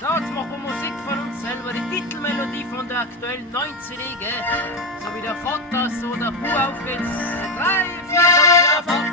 So, jetzt machen wir Musik von uns selber. Die Titelmelodie von der aktuellen 9 CD, gell? So wie der Vater, so der Bub auf geht's. 3, 4, so wie der Vater.